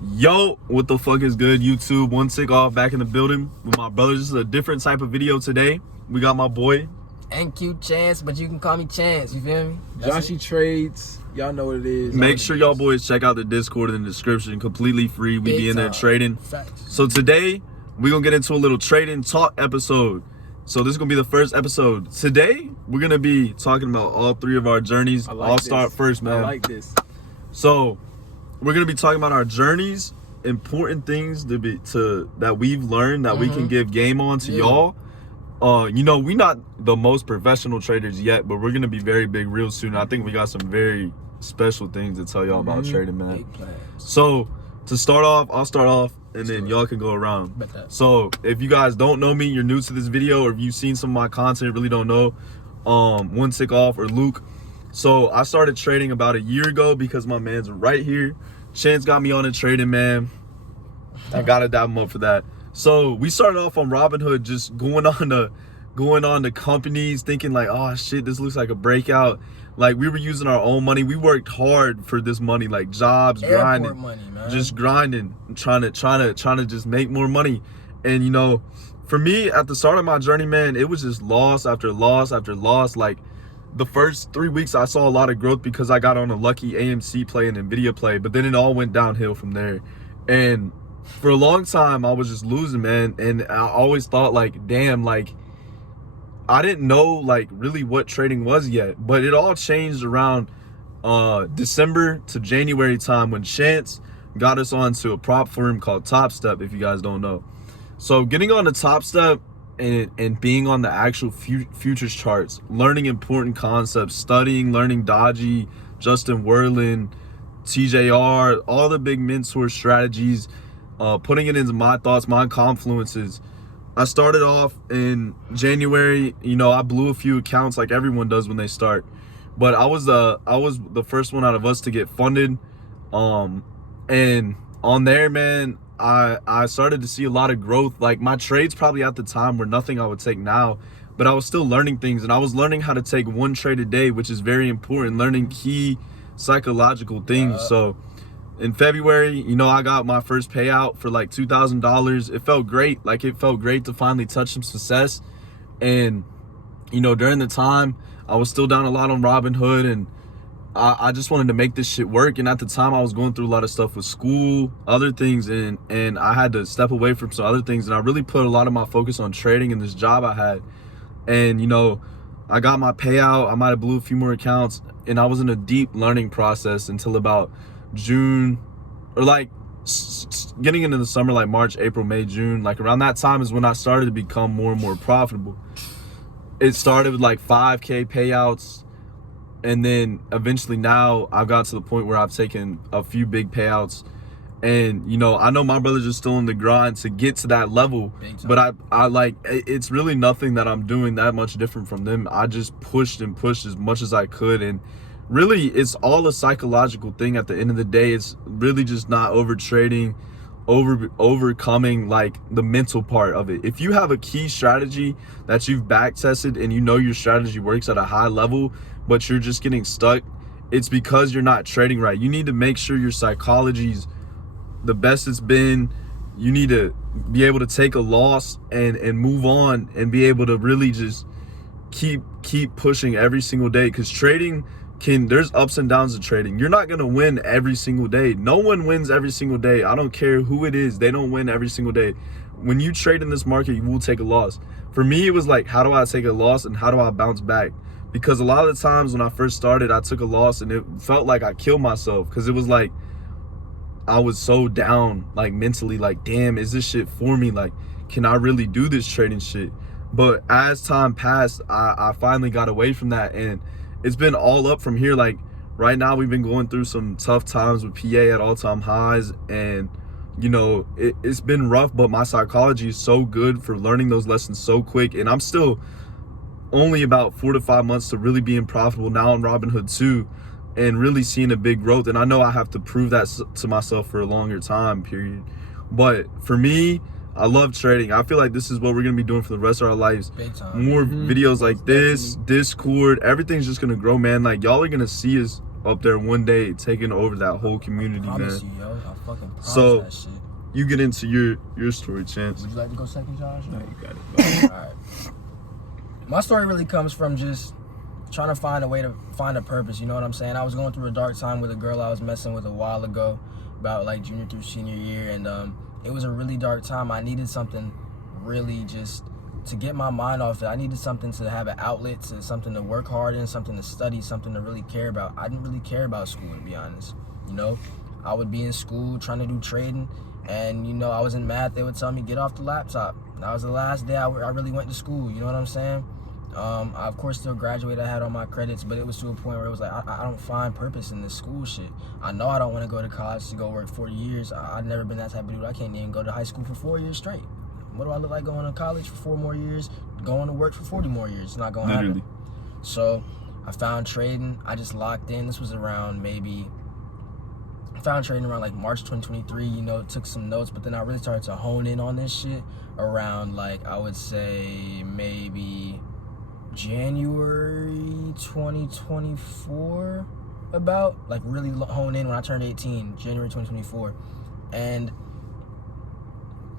Yo, what the fuck is good, YouTube? One Sick Off back in the building with my brothers. This is a different type of video today. We got my boy NQ Chance, but you can call me Chance, you feel me? Joshy Trades, y'all know what it is. Make sure y'all boys check out the Discord in the description, completely free. We be in there trading. Facts. So today, we're gonna get into a little trading talk episode. So this is gonna be the first episode. Today, we're gonna be talking about all three of our journeys. I'll start first, man. I like this. So we're gonna be talking about our journeys, important things that we've learned that we can give game on to y'all. You know, we not the most professional traders yet, but we're gonna be very big real soon. I think we got some very special things to tell y'all about trading, man. Big plans. So to start off, I'll start off and then y'all can go around. So if you guys don't know me, you're new to this video, or if you've seen some of my content, really don't know, One Sick Off or Luke. So I started trading about a year ago because my man's right here. Chance got me on the trading, man. I gotta dab him up for that. So we started off on Robinhood, just going on to companies, thinking like, oh shit, this looks like a breakout. Like, we were using our own money. We worked hard for this money, like jobs, grinding, money, man. just grinding, trying to just make more money. And you know, for me at the start of my journey, man, it was just loss after loss after loss. Like, the first 3 weeks I saw a lot of growth because I got on a lucky AMC play and NVIDIA play, but then it all went downhill from there. And for a long time I was just losing, man. And I always thought like, damn, like I didn't know like really what trading was yet. But it all changed around December to January time when Chance got us onto a prop firm called Top Step, if you guys don't know. So getting on the Top Step and being on the actual futures charts, learning important concepts, studying, learning Dodgy, Justin Werlin, TJR, all the big mentor strategies, putting it into my thoughts, my confluences. I started off in January. You know, I blew a few accounts like everyone does when they start, but I was the first one out of us to get funded. And on there, man, I started to see a lot of growth. Like, my trades probably at the time were nothing I would take now, but I was still learning things, and I was learning how to take one trade a day, which is very important, learning key psychological things. So in February, you know, I got my first payout for like $2,000. It felt great. Like, it felt great to finally touch some success. And you know, during the time I was still down a lot on Robinhood, and I just wanted to make this shit work. And at the time I was going through a lot of stuff with school, other things, and I had to step away from some other things, and I really put a lot of my focus on trading and this job I had. And you know, I got my payout. I might have blew a few more accounts, and I was in a deep learning process until about June, or like getting into the summer, like March, April, May, June. Like around that time is when I started to become more and more profitable. It started with like 5K payouts, and then eventually now I've got to the point where I've taken a few big payouts. And you know, I know my brothers are still in the grind to get to that level, but I like, it's really nothing that I'm doing that much different from them. I just pushed and pushed as much as I could, and really it's all a psychological thing at the end of the day. It's really just not over trading, overcoming like the mental part of it. If you have a key strategy that you've back tested and you know your strategy works at a high level, but you're just getting stuck, it's because you're not trading right. You need to make sure your psychology's the best it's been. You need to be able to take a loss and move on, and be able to really just keep pushing every single day, because trading there's ups and downs of trading. You're not gonna win every single day. No one wins every single day. I don't care who it is, they don't win every single day. When you trade in this market, you will take a loss. For me, it was like, how do I take a loss and how do I bounce back? Because a lot of the times when I first started, I took a loss and it felt like I killed myself, because it was like I was so down, like mentally, like, damn, is this shit for me? Like, can I really do this trading shit? But as time passed, I finally got away from that, and it's been all up from here. Like, right now we've been going through some tough times with PA at all-time highs, and you know, it's been rough, but my psychology is so good for learning those lessons so quick. And I'm still only about 4 to 5 months to really being profitable now on Robinhood too, and really seeing a big growth. And I know I have to prove that to myself for a longer time period. But for me, I love trading. I feel like this is what we're gonna be doing for the rest of our lives. Big time. More videos like this, Discord, everything's just gonna grow, man. Like, y'all are gonna see us up there one day taking over that whole community, I promise man. you, yo. I fucking promise So, that shit. You get into your story, Chance. Would you like to go second, Josh? No, you got it. All right. My story really comes from just trying to find a way to find a purpose. You know what I'm saying? I was going through a dark time with a girl I was messing with a while ago, about like junior through senior year, and it was a really dark time. I needed something really just to get my mind off it. I needed something to have an outlet, to something to work hard in, something to study, something to really care about. I didn't really care about school, to be honest. You know, I would be in school trying to do trading, and you know, I was in math. They would tell me, get off the laptop. That was the last day I really went to school. You know what I'm saying? I, of course, still graduated. I had all my credits, but it was to a point where it was like, I don't find purpose in this school shit. I know I don't want to go to college to go work 40 years. I've never been that type of dude. I can't even go to high school for 4 years straight. What do I look like going to college for 4 more years, going to work for 40 more years? It's not going to happen. So I found trading. I just locked in. This was around I found trading around like March 2023, you know, took some notes, but then I really started to hone in on this shit around like, I would say maybe January 2024, about like really hone in when I turned 18, January 2024. And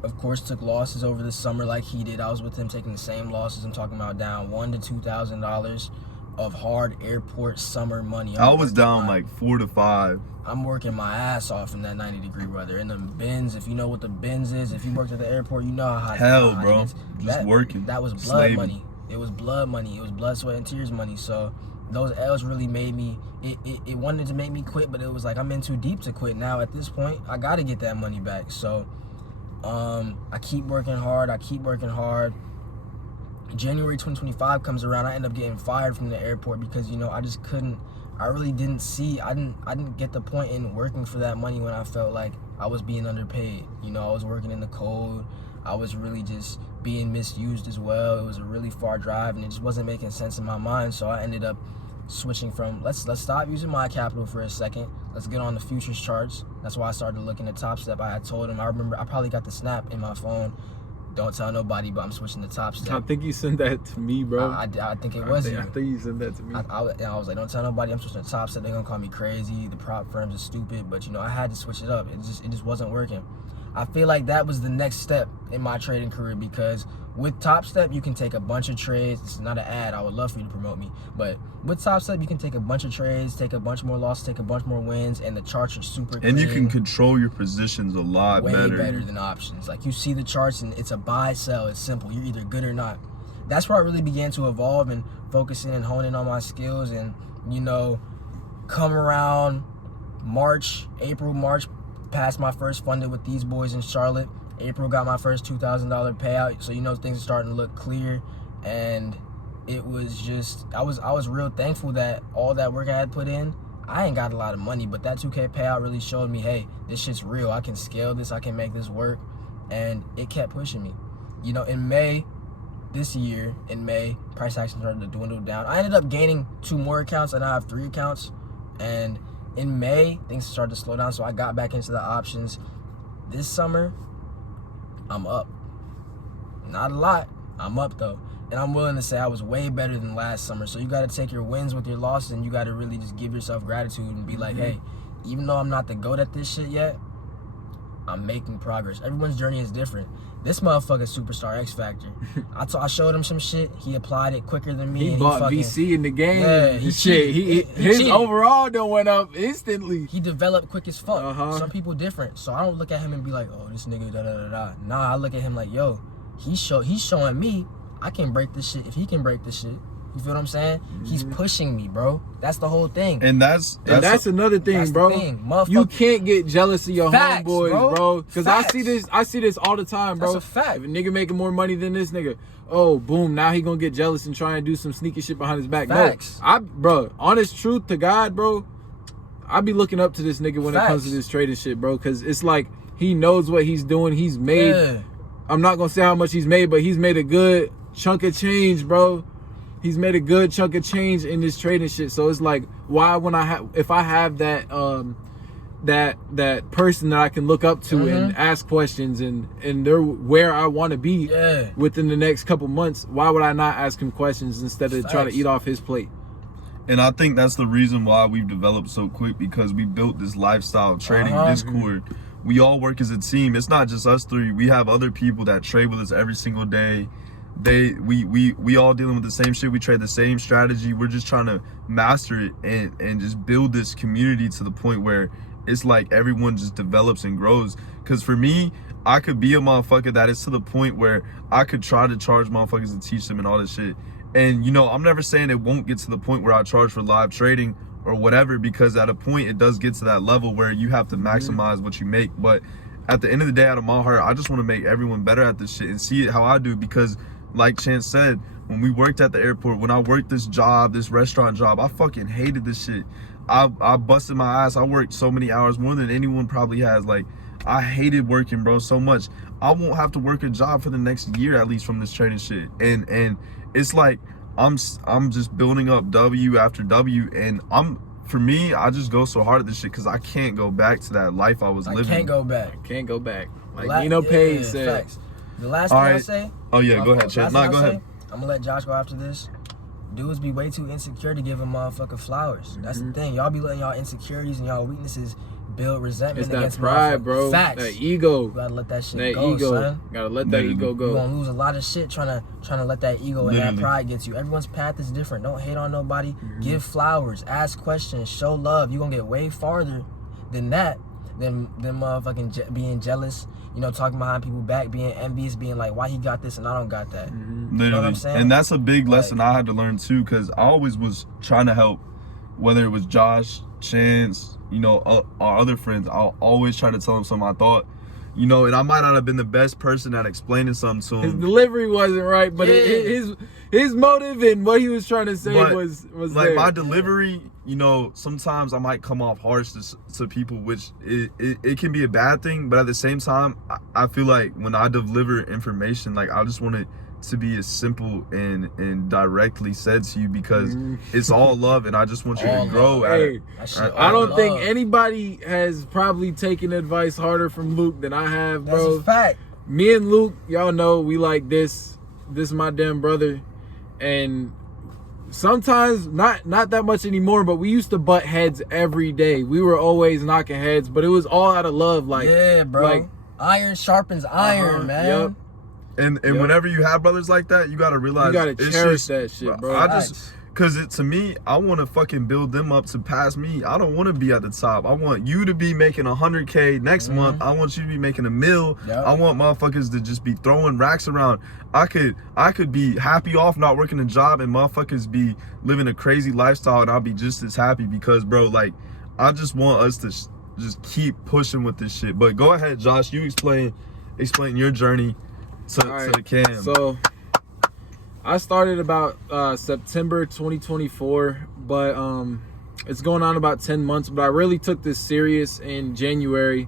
of course took losses over the summer like he did. I was with him taking the same losses. I'm talking about down $1,000 to $2,000 of hard airport summer money. I was down like 4 to 5. I'm working my ass off in that 90-degree weather. In them bins, if you know what the bins is, if you worked at the airport, you know how hot. Hell, it bro. is. Just working. That was blood slaving. money. It was blood money. It was blood, sweat, and tears money. So those L's really made me, it wanted to make me quit, but it was like, I'm in too deep to quit now. At this point, I got to get that money back. So I keep working hard. January 2025 comes around. I end up getting fired from the airport because, you know, I just couldn't, I really didn't see, I didn't get the point in working for that money when I felt like I was being underpaid. You know, I was working in the cold. I was really just being misused as well. It was a really far drive and it just wasn't making sense in my mind. So I ended up switching from, let's stop using my capital for a second. Let's get on the futures charts. That's why I started looking at Top Step. I had told him, I remember I probably got the snap in my phone. Don't tell nobody, but I'm switching to Top Step. I think you sent that to me, bro. I think it was you. I think you sent that to me. I was like, don't tell nobody I'm switching to Top Step. They're gonna call me crazy. The prop firms are stupid, but you know, I had to switch it up. It just wasn't working. I feel like that was the next step in my trading career because with Top Step, you can take a bunch of trades. It's not an ad. I would love for you to promote me. But with Top Step, you can take a bunch of trades, take a bunch more losses, take a bunch more wins, and the charts are super clean. And you can control your positions a lot way better. better than options. Like, you see the charts, and it's a buy, sell. It's simple. You're either good or not. That's where I really began to evolve and focusing and honing on my skills. And, you know, come around March, passed my first funded with these boys in Charlotte. April got my first $2,000 payout, so you know things are starting to look clear, and it was just I was real thankful that all that work I had put in. I ain't got a lot of money, but that 2K payout really showed me, hey, this shit's real. I can scale this. I can make this work, and it kept pushing me. You know, in May, this year, price action started to dwindle down. I ended up gaining 2 more accounts, and I have 3 accounts, and in May, things started to slow down, so I got back into the options. This summer, I'm up. Not a lot. I'm up, though. And I'm willing to say I was way better than last summer. So you got to take your wins with your losses, and you got to really just give yourself gratitude and be like, hey, even though I'm not the GOAT at this shit yet, I'm making progress. Everyone's journey is different. This motherfucker superstar X Factor. I showed him some shit. He applied it quicker than me. He bought VC in the game. Yeah, his cheated. overall done went up instantly. He developed quick as fuck. Uh-huh. Some people different. So I don't look at him and be like, oh, this nigga da da da da. Nah, I look at him like, yo, he's showing me I can break this shit if he can break this shit. You feel what I'm saying? He's pushing me, bro. That's the whole thing. And that's another thing, that's bro. the thing. You can't get jealous of your Facts, homeboys, bro. Because I Facts. see this all the time, bro. That's a fact. If a nigga making more money than this nigga, oh boom, now he gonna get jealous and try and do some sneaky shit behind his back. Facts. No, bro, honest truth to God, bro, I be looking up to this nigga when Facts. it comes to this trading shit, bro. Because it's like he knows what he's doing. He's made. Yeah. I'm not gonna say how much he's made, but he's made a good chunk of change, bro. He's made a good chunk of change in this trading shit. So it's like, why when if I have that that person that I can look up to and ask questions and they're where I want to be within the next couple months, why would I not ask him questions instead of trying to eat off his plate? And I think that's the reason why we've developed so quick, because we built this lifestyle trading Discord. We all work as a team. It's not just us three. We have other people that trade with us every single day. We all dealing with the same shit. We trade the same strategy. We're just trying to master it and just build this community to the point where it's like everyone just develops and grows. Because for me, I could be a motherfucker that is to the point where I could try to charge motherfuckers and teach them and all this shit. And you know, I'm never saying it won't get to the point where I charge for live trading or whatever, because at a point it does get to that level where you have to maximize what you make. But at the end of the day, out of my heart, I just want to make everyone better at this shit and see it how I do. Because like Chance said, when we worked at the airport, when I worked this job, this restaurant job, I fucking hated this shit. I busted my ass. I worked so many hours, more than anyone probably has. Like, I hated working, bro, so much. I won't have to work a job for the next year at least from this trading shit. And it's like I'm just building up W after W, and for me, I just go so hard at this shit because I can't go back to that life I was living. I can't go back. Can't go back. Like Nino Payne said. Facts. The last thing I say. Oh yeah, go ahead, Chad. No, go ahead. I'm gonna let Josh go after this. Dudes be way too insecure to give a motherfucker flowers. That's the thing. Y'all be letting y'all insecurities and y'all weaknesses build resentment It's that against pride, bro. Facts. That ego. You gotta let that shit That go, ego. son. Gotta let that ego You go. gonna lose a lot of shit trying to let that ego and Literally. that pride get you. Everyone's path is different. Don't hate on nobody. Give flowers. Ask questions. Show love. You gonna get way farther than that. Than motherfucking being jealous. You know, talking behind people's back, being envious, being like, why he got this and I don't got that. Literally. You know what I'm saying? And that's a big lesson I had to learn too, because I always was trying to help, whether it was Josh, Chance, you know, our other friends. I'll always try to tell them something I thought, you know, and I might not have been the best person at explaining something to him. His delivery wasn't right, but his motive and what he was trying to say was like there. my delivery, you know, sometimes I might come off harsh to people, which it can be a bad thing, but at the same time, I feel like when I deliver information, like I just want it to be as simple and directly said to you, because it's all love and I just want you to grow at it. I don't think anybody has probably taken advice harder from Luke than I have, bro. That's a fact. Me and Luke, y'all know we like this. This is my damn brother. And sometimes, not that much anymore, but we used to butt heads every day. We were always knocking heads, but it was all out of love. Like, yeah, bro. Like, iron sharpens iron, man. Yep. And whenever you have brothers like that, you gotta realize you gotta cherish that shit, bro. To me, I want to fucking build them up to pass me. I don't want to be at the top. I want you to be making 100K next month. I want you to be making $1 million. Yep. I want motherfuckers to just be throwing racks around. I could be happy off not working a job and motherfuckers be living a crazy lifestyle and I'll be just as happy, because bro, like, I just want us to just keep pushing with this shit. But go ahead, Josh, you explain your journey to the cam. So I started about September 2024, but it's going on about 10 months, but I really took this serious in January,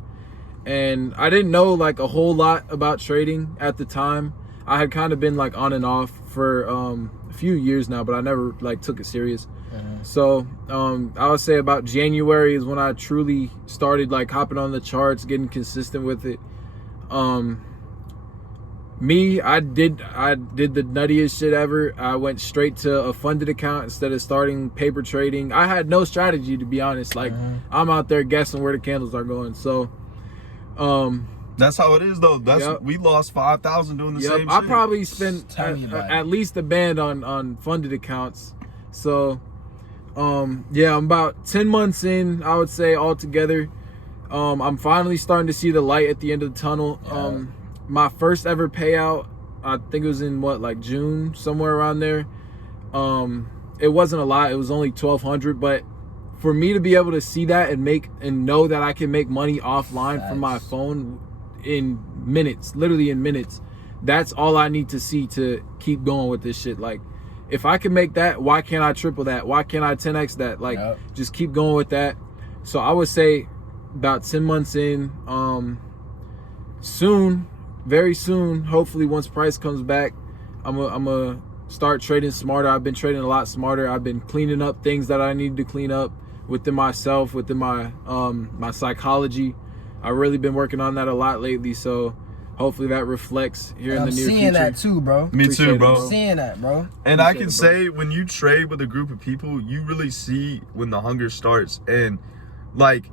and I didn't know like a whole lot about trading at the time. I had kind of been like on and off for a few years now, but I never like took it serious. So I would say about January is when I truly started like hopping on the charts, getting consistent with it. I did the nuttiest shit ever. I went straight to a funded account instead of starting paper trading. I had no strategy, to be honest. Like, I'm out there guessing where the candles are going. So that's how it is though. We lost 5,000 doing the same shit. I probably spent at least a band on funded accounts. So yeah, I'm about 10 months in, I would say, altogether. I'm finally starting to see the light at the end of the tunnel. My first ever payout, I think it was in June, somewhere around there. It wasn't a lot. It was only $1,200, but for me to be able to see that and know that I can make money offline from my phone in minutes, literally in minutes, that's all I need to see to keep going with this shit. Like, if I can make that, why can't I triple that? Why can't I 10x that? Like, just keep going with that. So I would say about 10 months in, soon, very soon, hopefully once price comes back, I'm gonna start trading smarter. I've been trading a lot smarter. I've been cleaning up things that I need to clean up within myself, within my my psychology. I've really been working on that a lot lately. So hopefully that reflects here in I'm the near future. seeing that too, bro. Me too, bro. I'm seeing that, bro. And I can say when you trade with a group of people, you really see when the hunger starts. And like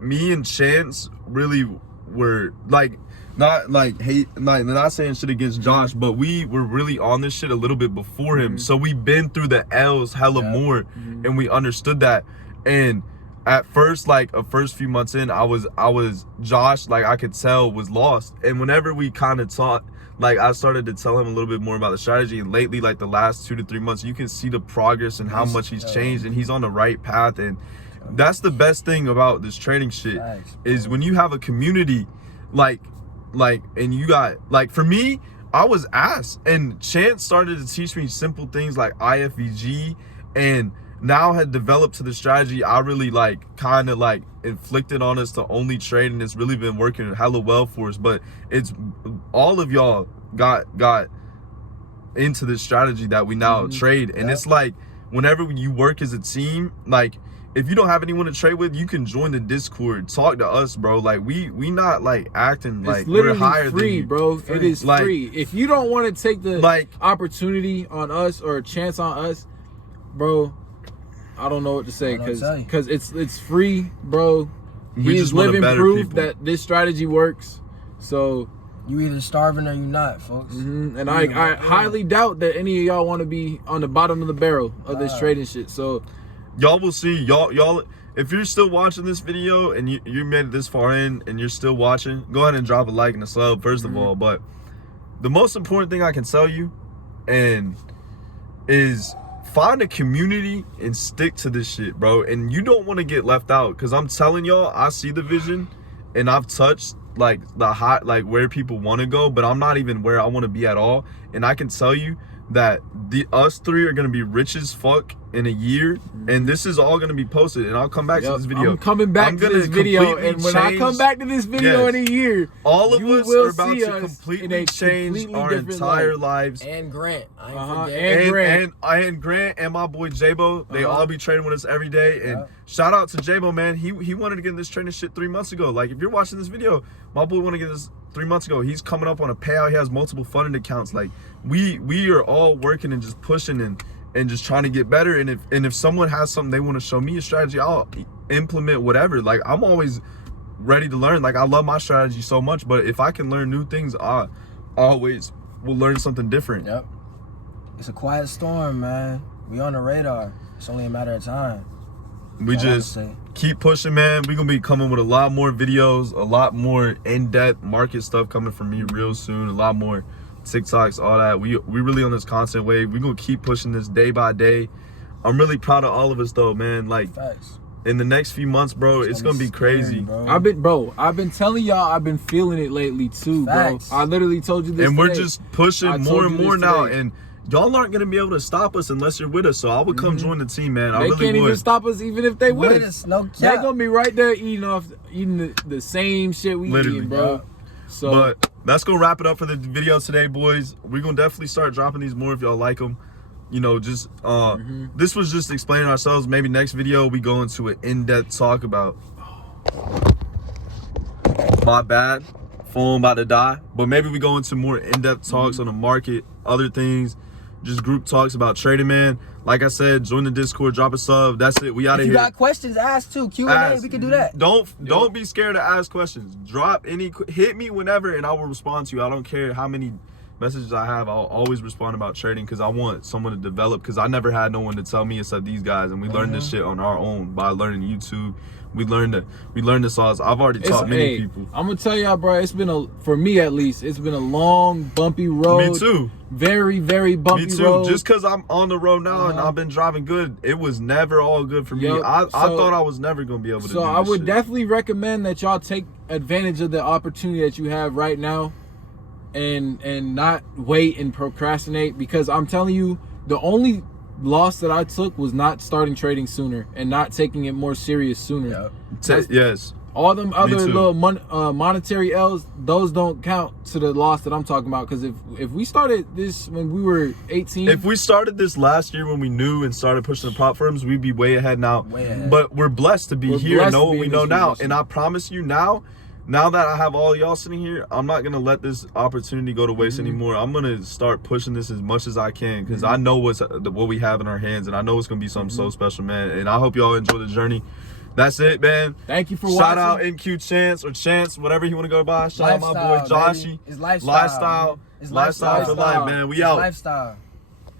me and Chance really were like, not saying shit against Josh, but we were really on this shit a little bit before him. So we've been through the L's hella more, and we understood that. And at first, like a first few months in, I was Josh, like I could tell was lost. And whenever we kind of taught, like I started to tell him a little bit more about the strategy, and lately, like the last 2 to 3 months, you can see the progress and how much he's changed, and he's on the right path. And that's the best thing about this trading shit, is when you have a community, like, and you got, like, for me, I was ass, and Chance started to teach me simple things like IFVG, and now had developed to the strategy I really like, kind of like inflicted on us to only trade, and it's really been working hella well for us. But it's all of y'all got into this strategy that we now trade, and it's like whenever you work as a team, like if you don't have anyone to trade with, you can join the Discord, talk to us, bro. Like we not like acting like we're higher free, than you, bro. It is like, free. If you don't want to take the opportunity on us or a chance on us, bro, I don't know what to say, because it's free, bro. We He's living proof that this strategy works. So you either starving or you not, folks. And I highly doubt that any of y'all want to be on the bottom of the barrel of this trading shit. So y'all will see. Y'all, if you're still watching this video and you made it this far in and you're still watching, go ahead and drop a like and a sub first of all. But the most important thing I can tell you is find a community and stick to this shit, bro. And you don't want to get left out, because I'm telling y'all, I see the vision and I've touched like the hot, like where people want to go, but I'm not even where I want to be at all. And I can tell you that us three are gonna be rich as fuck in a year, and this is all gonna be posted, and I'll come back to this video. I'm coming back to this video, and when I come back to this video in a year, all of us are about to completely change our entire lives. And Grant, and Grant and my boy Jabo, they all be trading with us every day. And shout out to Jabo, man. He wanted to get in this trading shit 3 months ago. Like if you're watching this video, my boy wanted to get this 3 months ago. He's coming up on a payout. He has multiple funding accounts. Like we are all working and just pushing and just trying to get better. And if someone has something they want to show me a strategy, I'll implement whatever. Like I'm always ready to learn. Like I love my strategy so much, but if I can learn new things, I always will learn something different. Yep. It's a quiet storm, man. We on the radar. It's only a matter of time. We just keep pushing, man. We're gonna be coming with a lot more videos, a lot more in-depth market stuff coming from me real soon, a lot more TikToks, all that. We really on this constant wave. We're gonna keep pushing this day by day. I'm really proud of all of us though, man. Like in the next few months, bro, it's gonna be crazy. Bro. I've been telling y'all, I've been feeling it lately too, bro. I literally told you this. And we're just pushing more and more now, and y'all aren't gonna be able to stop us unless you're with us. So I would come join the team, man. I really would. They can't even stop us even if they with us. No cap. They're gonna be right there eating the same shit we eating, bro. So, but that's gonna wrap it up for the video today, boys. We're gonna definitely start dropping these more if y'all like them. You know, just this was just explaining ourselves. Maybe next video we go into an in-depth talk about my bad, phone about to die. But maybe we go into more in-depth talks on the market, other things, just group talks about trading, man. Like I said, join the Discord, drop a sub. That's it. We out of here. If you got questions, ask too. Q&A, we can do that. Don't be scared to ask questions. Hit me whenever, and I will respond to you. I don't care how many messages I have. I'll always respond about trading, because I want someone to develop, because I never had no one to tell me except these guys, and we learned this shit on our own by learning YouTube. We learned this all. I've already taught many people. I'm gonna tell y'all, bro, for me at least, it's been a long, bumpy road. Me too. Very, very bumpy road. Just because I'm on the road now and I've been driving good, it was never all good for me. I thought I was never gonna be able to do this. So I would definitely recommend that y'all take advantage of the opportunity that you have right now, and not wait and procrastinate, because I'm telling you, the only loss that I took was not starting trading sooner and not taking it more serious sooner. Yes. All them other little monetary L's, those don't count to the loss that I'm talking about. Because if we started this when we were 18, if we started this last year when we knew and started pushing the prop firms, we'd be way ahead now. But we're blessed to be here and know what we know now. And I promise you now, now that I have all y'all sitting here, I'm not gonna let this opportunity go to waste anymore. I'm gonna start pushing this as much as I can, because I know what we have in our hands, and I know it's gonna be something so special, man. And I hope y'all enjoy the journey. That's it, man. Thank you for watching. Shout out NQ Chance, or Chance, whatever you want to go by. Shout out my boy Joshy. It's LyfeStyle. LyfeStyle. It's LyfeStyle for life, man. We out. LyfeStyle.